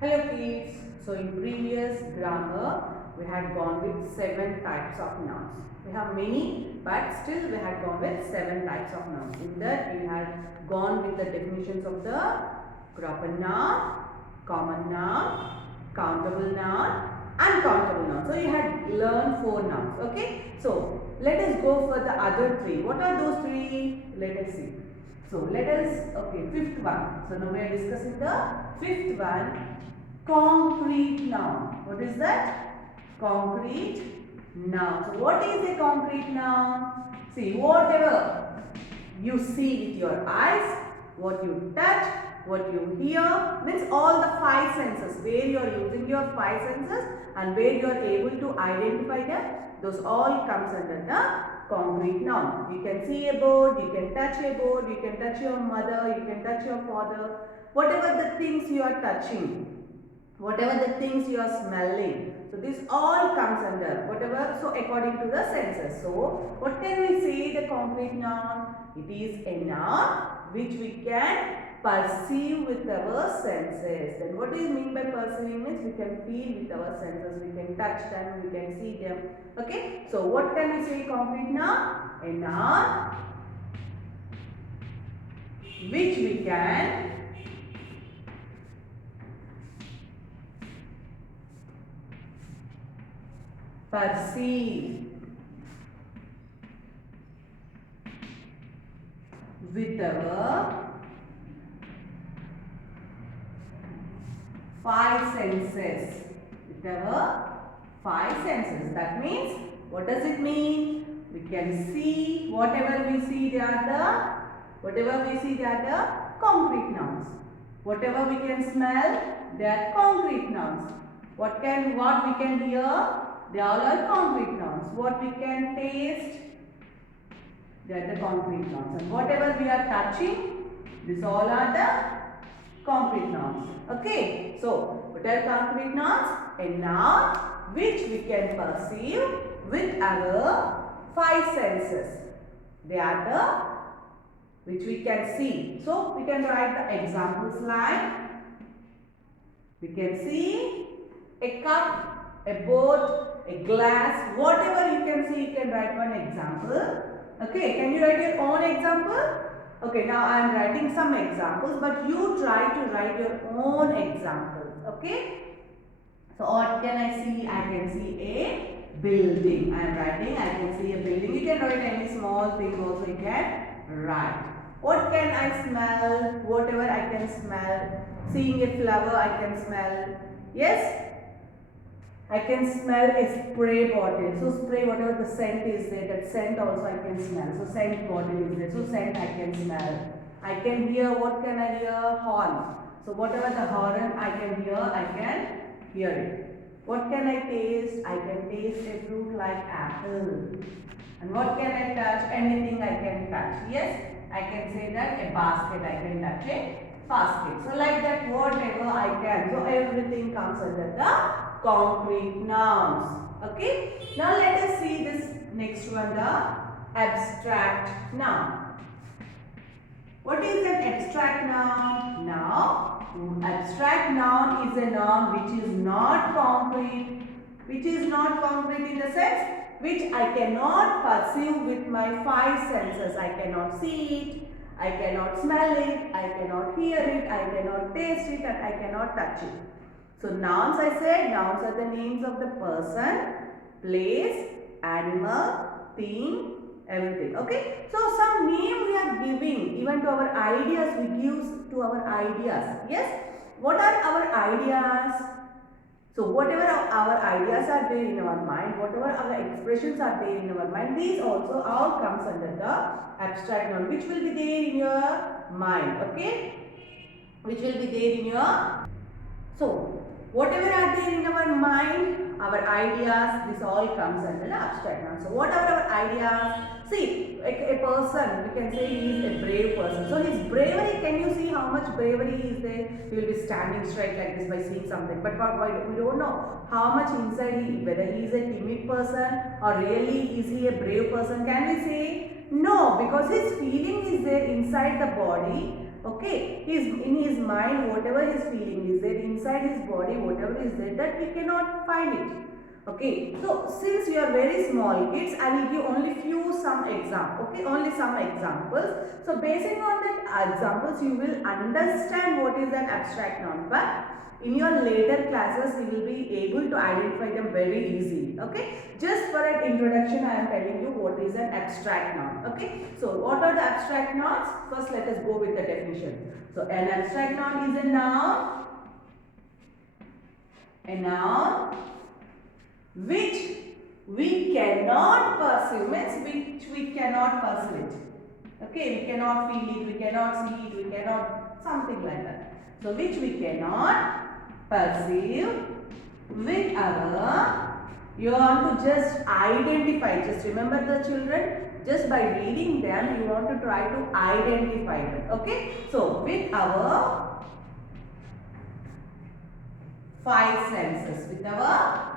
Hello kids. So in previous grammar we had gone with 7 types of nouns. We have many but still we had gone with 7 types of nouns. In that we had gone with the definitions of the proper noun, common noun, countable noun, uncountable noun. So you had learned 4 nouns. Okay. So let us go for the other 3. What are those 3? Let us see. So let us, okay, fifth one. So now we are discussing the fifth one, concrete noun. What is that? Concrete noun. So what is a concrete noun? See, whatever you see with your eyes, what you touch, what you hear, means all the 5 senses, where you are using your 5 senses and where you are able to identify them, those all comes under the concrete noun. You can see a board, you can touch a board, you can touch your mother, you can touch your father, whatever the things you are touching, whatever the things you are smelling. So this all comes under whatever, so according to the senses. So what can we say the concrete noun? It is a noun which we can perceive with our senses. Then what do you mean by perceiving? Means we can feel with our senses, we can touch them, we can see them. Okay. So what can we say concrete noun? A noun which we can perceive with our 5 senses. With our 5 senses. That means, what does it mean? We can see, whatever we see, they are the concrete nouns. Whatever we can smell, they are concrete nouns. What we can hear, they all are concrete nouns. What we can taste, they are the concrete nouns. And whatever we are touching, these all are the concrete nouns. Okay. So, what are concrete nouns? A noun which we can perceive with our 5 senses. They are the which we can see. So, we can write the examples like, we can see a cup, a boat, a glass, whatever you can see, you can write one example. Okay, can you write your own example? Okay, now I am writing some examples, but you try to write your own examples. Okay. So what can I see? I can see a building. I am writing, I can see a building. You can write any small thing also, you can write. What can I smell? Whatever I can smell. Seeing a flower, I can smell. Yes? I can smell a spray bottle. So spray, whatever the scent is there, that scent also I can smell. So scent bottle is there. So scent I can smell. I can hear, what can I hear? Horn. So whatever the horn I can hear it. What can I taste? I can taste a fruit like apple. And what can I touch? Anything I can touch. Yes, I can say that a basket, I can touch a basket. So like that, whatever I can. So everything comes under the concrete nouns. Okay. Now let us see this next one, the abstract noun. What is an abstract noun? Now, abstract noun is a noun which is not concrete. Which is not concrete in the sense which I cannot perceive with my 5 senses. I cannot see it, I cannot smell it, I cannot hear it, I cannot taste it, and I cannot touch it. So nouns, I said, nouns are the names of the person, place, animal, thing, everything. Okay. So some name we are giving even to our ideas, we give to our ideas. Yes. What are our ideas? So whatever our ideas are there in our mind, whatever our expressions are there in our mind, these also all comes under the abstract noun, which will be there in your mind. Okay. Which will be there in your, so whatever are there in our mind, our ideas, this all comes under the abstract noun. So what are our ideas? See, a person, we can say he is a brave person. So his bravery, can you see how much bravery is there? He will be standing straight like this by seeing something. But we don't know how much inside he, whether he is a timid person or really is he a brave person. Can we say? No, because his feeling is there inside the body. Okay, in his mind, whatever his feeling is there inside inside his body, whatever is there, that we cannot find it. Okay, so since you are very small kids, I will give only some examples. Okay, only some examples. So basing on that examples, you will understand what is an abstract noun. But in your later classes, you will be able to identify them very easily. Okay, just for an introduction, I am telling you what is an abstract noun. Okay, so what are the abstract nouns? First, let us go with the definition. So an abstract noun is a noun. A noun which we cannot perceive, means which we cannot perceive it. Okay, we cannot feel it, we cannot see it, we cannot something like that. So which we cannot perceive with our, you want to just identify, just remember the children, just by reading them you want to try to identify them. Okay, so with our five senses, with our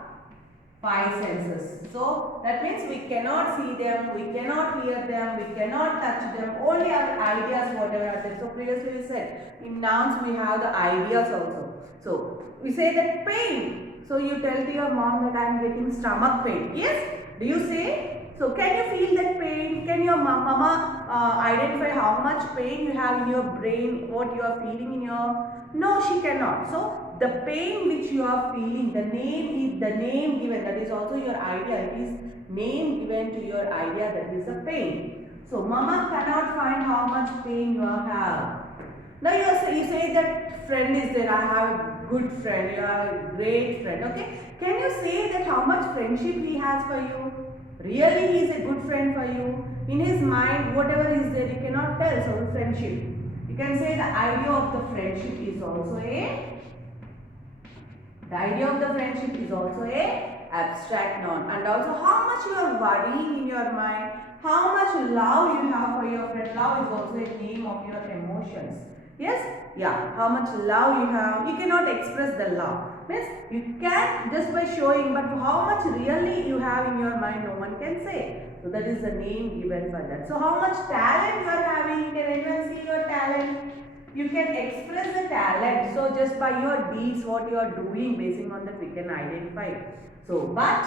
five senses. So that means we cannot see them, we cannot hear them, we cannot touch them, only our ideas whatever are there. So previously we said in nouns we have the ideas also. So we say that pain. So you tell to your mom that I am getting stomach pain. Yes? Do you say? So can you feel that pain? Can your mama identify how much pain you have in your brain, what you are feeling in your... No, she cannot. So the pain which you are feeling, the name given, that is also your idea. It is name given to your idea, that is the pain. So mama cannot find how much pain you have. Now you say that friend is there, I have a good friend, you are a great friend. Okay, can you say that how much friendship he has for you? Really he is a good friend for you? In his mind, whatever is there, you cannot tell. So friendship, you can say the idea of the friendship is also a... The idea of the friendship is also a abstract noun. And also how much you are worrying in your mind, how much love you have for your friend. Love is also a name of your emotions. Yes? Yeah. How much love you have. You cannot express the love. Means you can just by showing, but how much really you have in your mind, no one can say. So that is the name given for that. So how much talent you are having. Can anyone see your talent? You can express the talent. So just by your deeds, what you are doing, basing on that we can identify. So but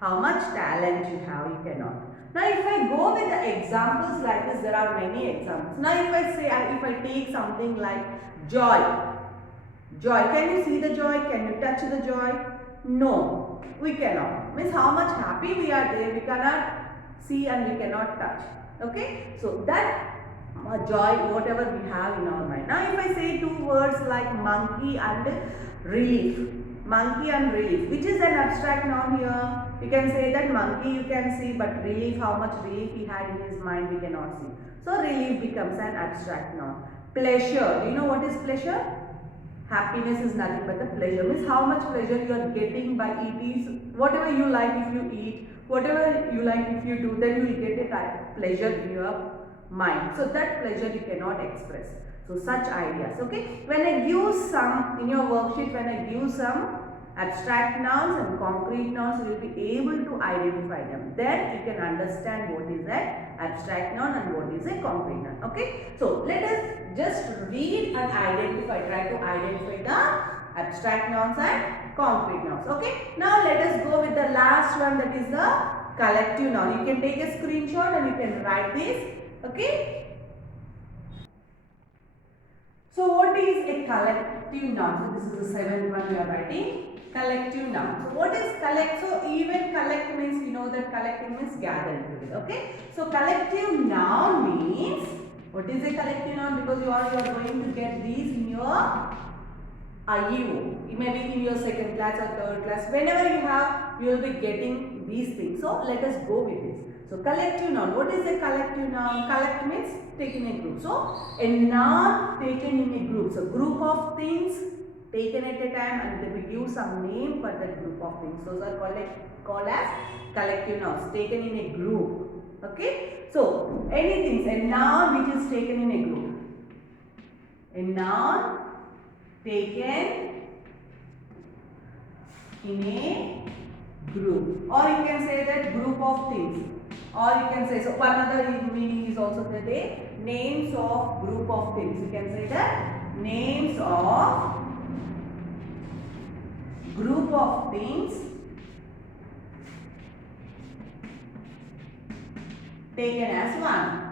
how much talent you have, you cannot. Now if I go with the examples like this, there are many examples. Now if I say, if I take something like joy. Joy, can you see the joy? Can you touch the joy? No, we cannot. Means how much happy we are there, we cannot see and we cannot touch. Okay, so that joy, whatever we have in our mind. Now if I say two words like monkey and relief. Monkey and relief. Which is an abstract noun here? You can say that monkey you can see, but relief, how much relief he had in his mind we cannot see. So relief becomes an abstract noun. Pleasure. Do you know what is pleasure? Happiness is nothing but the pleasure. Means how much pleasure you are getting by eating. Whatever you like if you eat, whatever you like if you do, then you will get a pleasure in your mind. So that pleasure you cannot express. So such ideas. Okay. When I give some in your worksheet, when I give some abstract nouns and concrete nouns, you will be able to identify them. Then you can understand what is an abstract noun and what is a concrete noun. Okay. So let us just read and identify. Try to identify the abstract nouns and concrete nouns. Okay. Now let us go with the last one, that is the collective noun. You can take a screenshot and you can write this. Okay. So what is a collective noun? So this is the seventh one we are writing. Collective noun. So what is collect? So even collect means, you know that collecting means gathering together. Okay. So collective noun means, what is a collective noun? Because you are going to get these in your IEO. Maybe in your second class or third class. Whenever you have, you will be getting these things. So let us go with this. So collective noun. What is a collective noun? Collect means taken in a group. So a noun taken in a group. So group of things taken at a time, and then we give some name for that group of things. Those are called as collective nouns taken in a group. Okay. So anything, a noun which is taken in a group. A noun taken in a group, or you can say that group of things. Or you can say, so one other meaning is also that they names of group of things. You can say that names of group of things taken as one.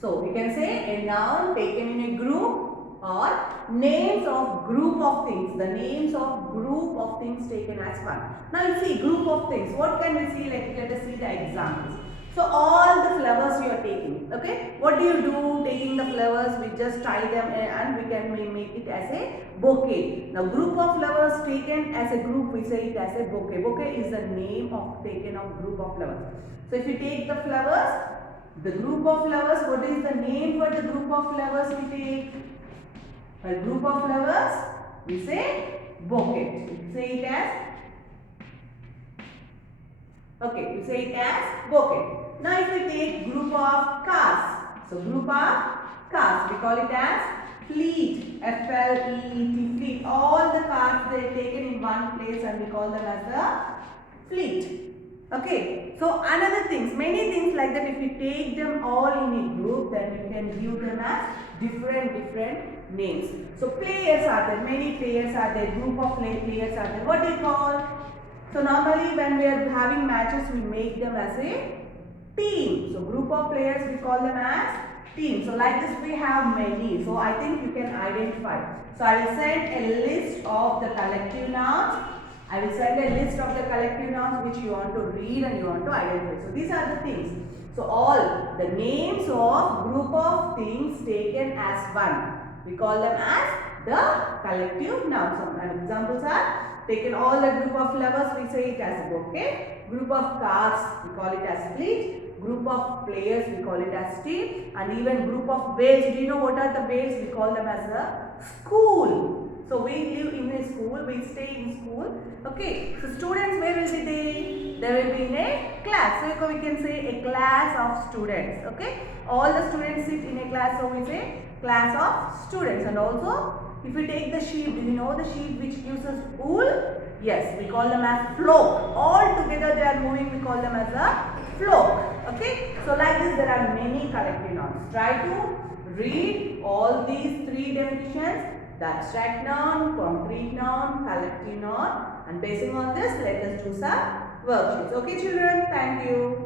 So we can say a noun taken in a group or names of group of things. The names of group of things taken as one. Now you see group of things. What can we see? Let us see the examples. So all the flowers you are taking. Okay. What do you do? Taking the flowers, we just tie them and we can make it as a bouquet. Now group of flowers taken as a group, we say it as a bouquet. Bouquet is the name of taken of group of flowers. So if you take the flowers, the group of flowers, what is the name for the group of flowers we take? For group of flowers, we say bouquet. We say it as, okay, we say it as bouquet. Now if we take group of cars, so group of cars, we call it as fleet, F-L-E-E-T, fleet. All the cars they are taken in one place and we call them as the fleet. Okay, so another things, many things like that, if we take them all in a group, then we can give them as different names. So players are there, many players are there, group of players are there. What do you call? So normally when we are having matches, we make them as a team. So group of players, we call them as team. So like this we have many. So I think you can identify. So I will send a list of the collective nouns. I will send a list of the collective nouns which you want to read and you want to identify. So these are the things. So all the names of group of things taken as one. We call them as the collective nouns. Some examples are taken all the group of flowers, we say it as a bouquet. Group of cars, we call it as fleet. Group of players, we call it as team. And even group of birds. Do you know what are the birds? We call them as a school. So we live in a school, we stay in school. Okay, so students, where will be they? They will be in a class. So we can say a class of students. Okay, all the students sit in a class, so we say class of students. And also, if we take the sheep, do you know the sheep which gives us wool? Yes, we call them as flock. All together they are moving, we call them as a flock. Okay, so like this there are many collective nouns. Try to read all these three definitions. The abstract noun, concrete noun, collective noun, and basing on this let us do some worksheets. Okay children, thank you.